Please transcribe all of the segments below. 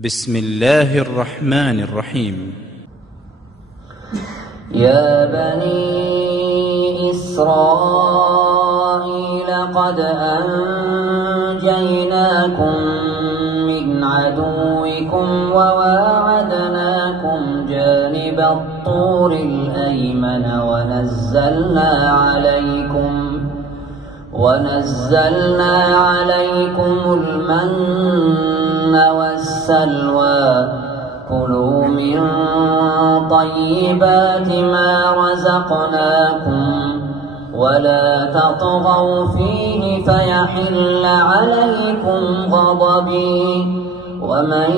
بسم الله الرحمن الرحيم. يا بني إسرائيل قد أنجيناكم من عدوكم وواعدناكم جانب الطور الأيمن ونزلنا عليكم المن والسلوى كلوا من طيبات ما رزقناكم ولا تطغوا فيه فيحل عليكم غضبي ومن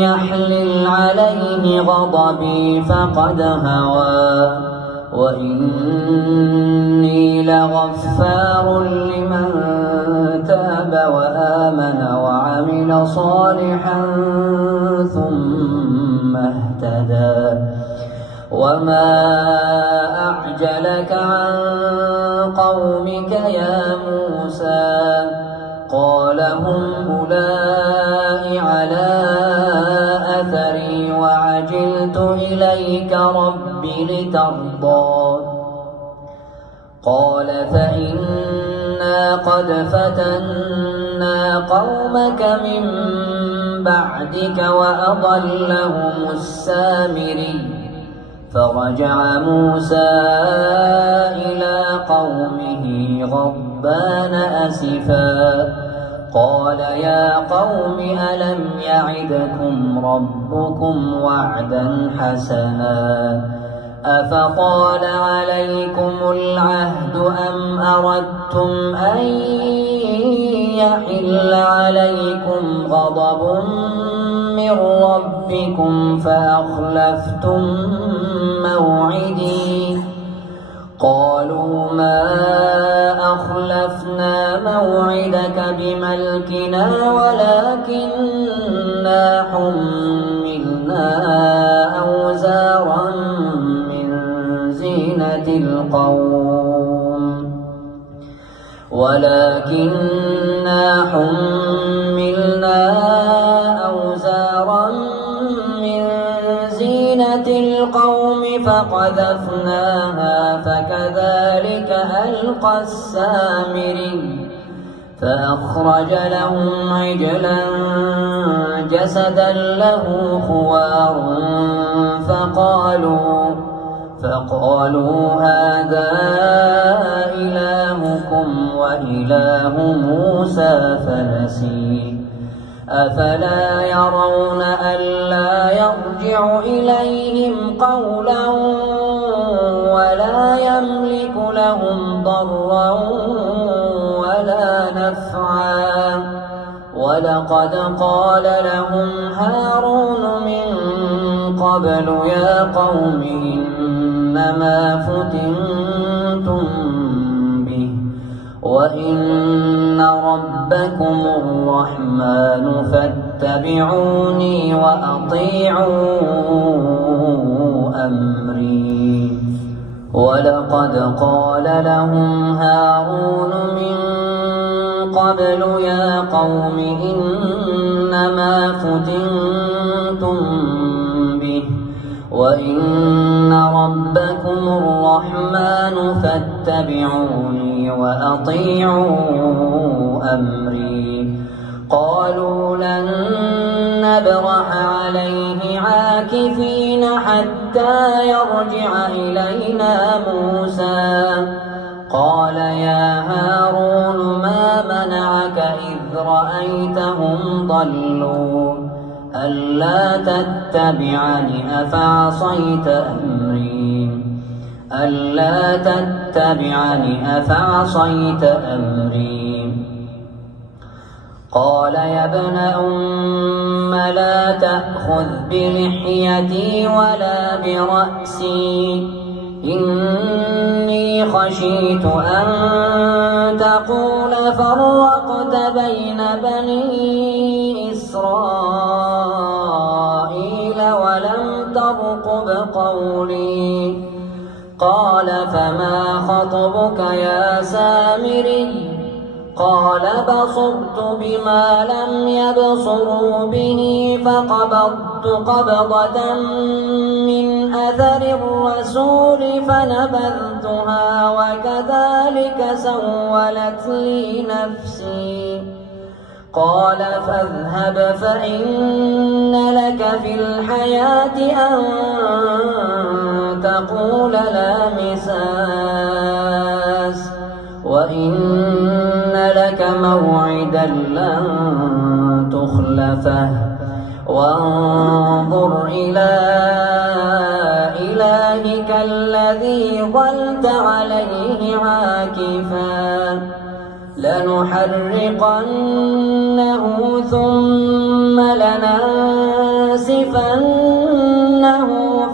يحلل عليه غضبي فقد هوى وإني لغفار لمن تاب وآمن وعمل صالحا ثم اهتدى وما أعجلك عن قومك يا موسى قال هم أولئك على أثري وعجلت إليك رب لترضى قال فإنا قد فتنا قومك من بعدك وأضلهم السامري فرجع موسى إلى قومه غضبان أسفا قال يا قوم ألم يعدكم ربكم وعدا حسنا أفطال عليكم العهد أم أردتم أن يحل عليكم غضب من ربكم فأخلفتم موعدي قالوا ما أخلفنا موعدك بملكنا ولكننا حملنا أوزارا من زينة القوم فقذفناها فكذلك ألقى السامري فأخرج لهم عجلا جسدا له خوار فقالوا هذا إلهكم وإله موسى فنسي أفلا يرون ألا يرجع إليهم قولا ولا يملك لهم ضرا ولا نفعا ولقد قال لهم هارون من قبل يا قوم إنما فتنتم به وإن ربكم الرحمن فاتبعوني وأطيعوا أمري ولقد قال لهم هارون من قبل يا قوم إنما فتنتم به وإن ربكم الرحمن فاتبعوني وأطيعوا أمري قالوا لن نبرح عليه عاكفين حتى يرجع إلينا موسى قال يا هارون ما منعك إذ رأيتهم ضلوا ألا تتبعني أفعصيت أمري قال يا ابن أم لا تأخذ بلحيتي ولا برأسي إني خشيت أن تقول فرقت بين بني إسرائيل ولم ترقب قولي قال فما خطبك يا سامري قال بصرت بما لم يبصروا به فقبضت قبضة من أثر الرسول فنبذتها وكذلك سولت لي نفسي. قال فاذهب فإن لك في الحياة أن تقول لا مساس وإن لك موعدا لن تخلفه وانظر إلى إلهك الذي ظلت عليه عاكفا لنحرقنه ثم لننسفنه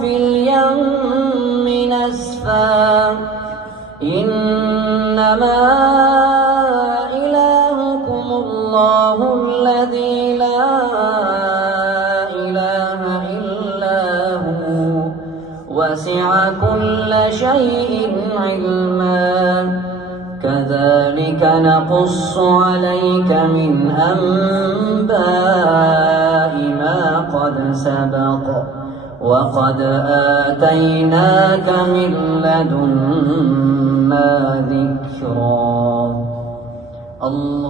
في اليم نسفا إنما إلهكم الله الذي لا إله إلا هو وسع كل شيء علما كذلك نقص عليك من أنباء ما قد سبق وقد آتيناك من لدنا ذكرا. الله